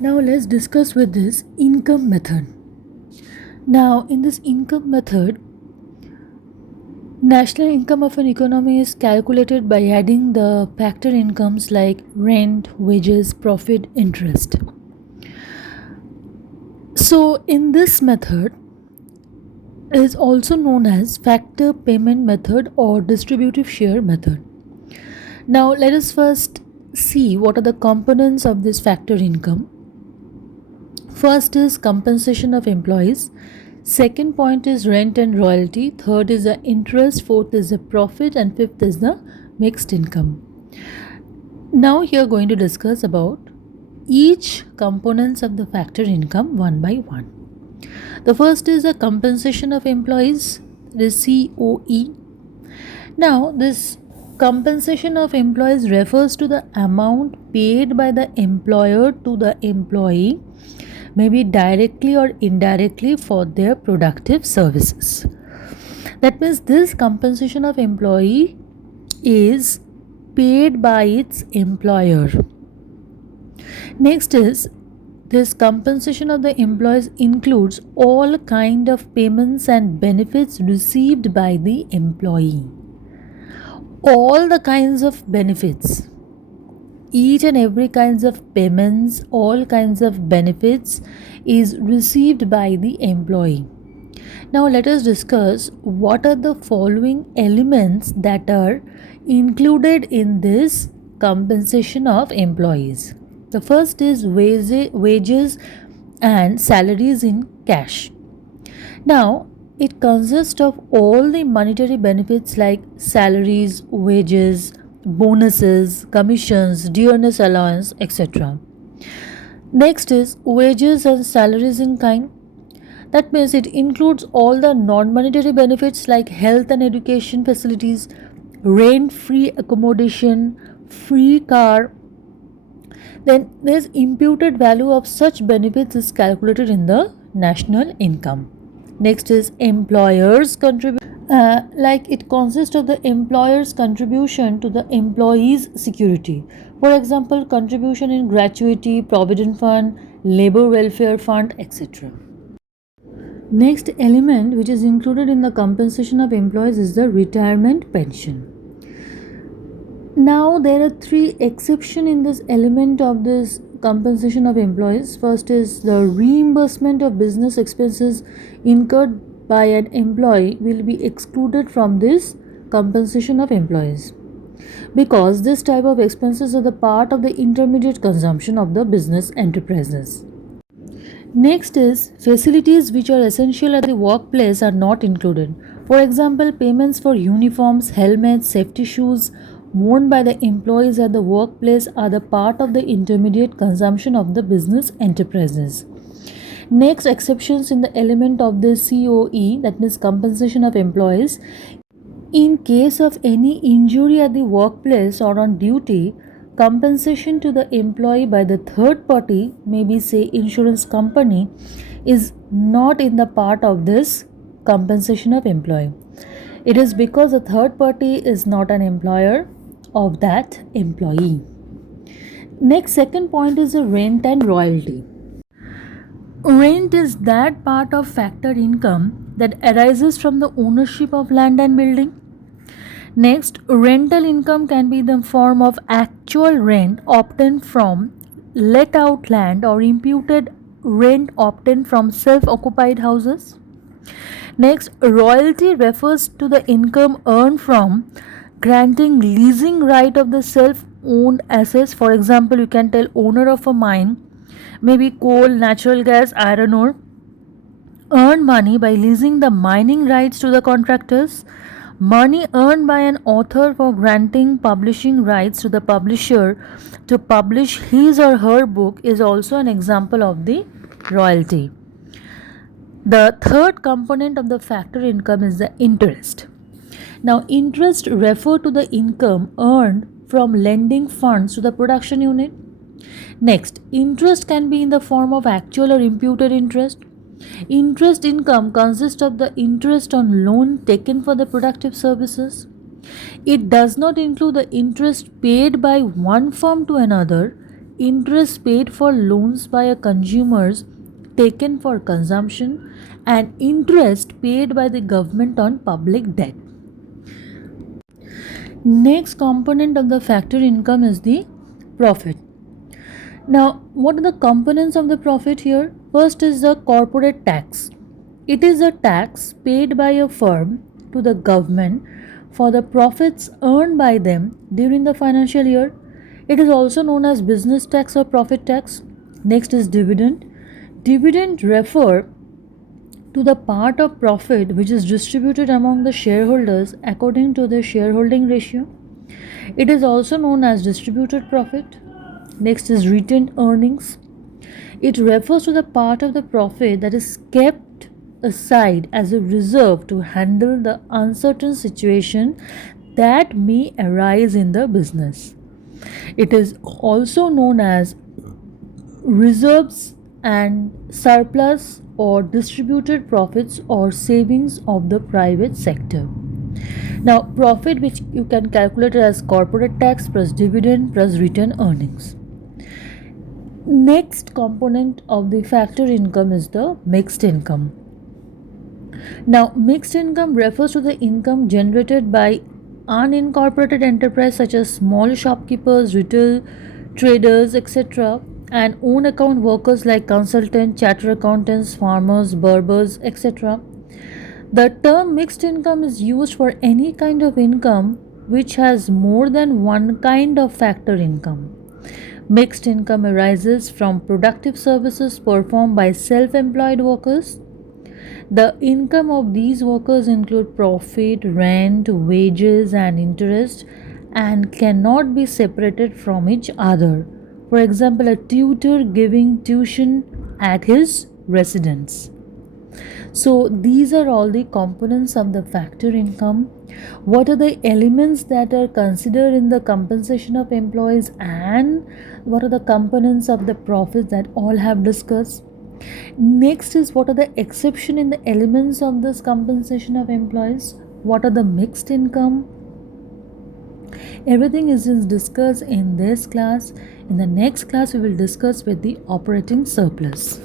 Now let's discuss with this income method. Now in this income method, national income of an economy is calculated by adding the factor incomes like rent, wages, profit, interest. So in this method is also known as factor payment method or distributive share method. Now let us first see what are the components of this factor income. First is compensation of employees. Second point is rent and royalty. Third is the interest. Fourth is the profit. And fifth is the mixed income. Now here are going to discuss about each components of the factor income one by one. The first is the compensation of employees, the COE. Now this compensation of employees refers to the amount paid by the employer to the employee, maybe directly or indirectly, for their productive services. That means this compensation of employee is paid by its employer. Next is this compensation of the employees includes all kind of payments and benefits received by the employee. All the kinds of benefits, each and every kinds of payments, all kinds of benefits is received by the employee. Now let us discuss what are the following elements that are included in this compensation of employees. The first is wages and salaries in cash. Now it consists of all the monetary benefits like salaries, wages, bonuses, commissions, dearness allowance, etc. Next is wages and salaries in kind. That means it includes all the non-monetary benefits like health and education facilities, rent-free accommodation, free car. Then this imputed value of such benefits is calculated in the national income. Next is employers contribution. Like it consists of the employer's contribution to the employee's security. For example, contribution in gratuity, provident fund, labor welfare fund, etc. Next element which is included in the compensation of employees is the retirement pension. Now there are three exceptions in this element of this compensation of employees. First is the reimbursement of business expenses incurred by an employee will be excluded from this compensation of employees, because this type of expenses are the part of the intermediate consumption of the business enterprises. Next is facilities which are essential at the workplace are not included. For example, payments for uniforms, helmets, safety shoes worn by the employees at the workplace are the part of the intermediate consumption of the business enterprises. Next exceptions in the element of the COE, that means compensation of employees. In case of any injury at the workplace or on duty, compensation to the employee by the third party, maybe say insurance company, is not in the part of this compensation of employee. It is because the third party is not an employer of that employee. Next, second point is the rent and royalty. Rent is that part of factored income that arises from the ownership of land and building. Next, rental income can be in the form of actual rent obtained from let out land or imputed rent obtained from self occupied houses. Next, royalty refers to the income earned from granting leasing right of the self owned assets. For example, you can tell owner of a mine, maybe coal, natural gas, iron ore, earn money by leasing the mining rights to the contractors. Money earned by an author for granting publishing rights to the publisher to publish his or her book is also an example of the royalty. The third component of the factor income is the interest. Now, interest refer to the income earned from lending funds to the production unit. Next, interest can be in the form of actual or imputed interest. Interest income consists of the interest on loan taken for the productive services. It does not include the interest paid by one firm to another interest paid for loans by a consumers taken for consumption and interest paid by the government on public debt. Next component of the factor income is the profit. Now, what are the components of the profit here? First is the corporate tax. It is a tax paid by a firm to the government for the profits earned by them during the financial year. It is also known as business tax or profit tax. Next is dividend. Dividend refer to the part of profit which is distributed among the shareholders according to the shareholding ratio. It is also known as distributed profit. Next is retained earnings. It refers to the part of the profit that is kept aside as a reserve to handle the uncertain situation that may arise in the business. It is also known as reserves and surplus or distributed profits or savings of the private sector. Now, profit which you can calculate as corporate tax plus dividend plus retained earnings. Next component of the factor income is the mixed income. Now, mixed income refers to the income generated by unincorporated enterprise such as small shopkeepers, retail traders, etc., and own account workers like consultants, chartered accountants, farmers, barbers, etc. The term mixed income is used for any kind of income which has more than one kind of factor income. Mixed income arises from productive services performed by self employed workers. The income of these workers include profit, rent, wages, and interest and cannot be separated from each other. For example, a tutor giving tuition at his residence. So, these are all the components of the factor income. What are the elements that are considered in the compensation of employees, and what are the components of the profits that all have discussed? Next is what are the exception in the elements of this compensation of employees? What are the mixed income? Everything is discussed in this class. In the next class, we will discuss with the operating surplus.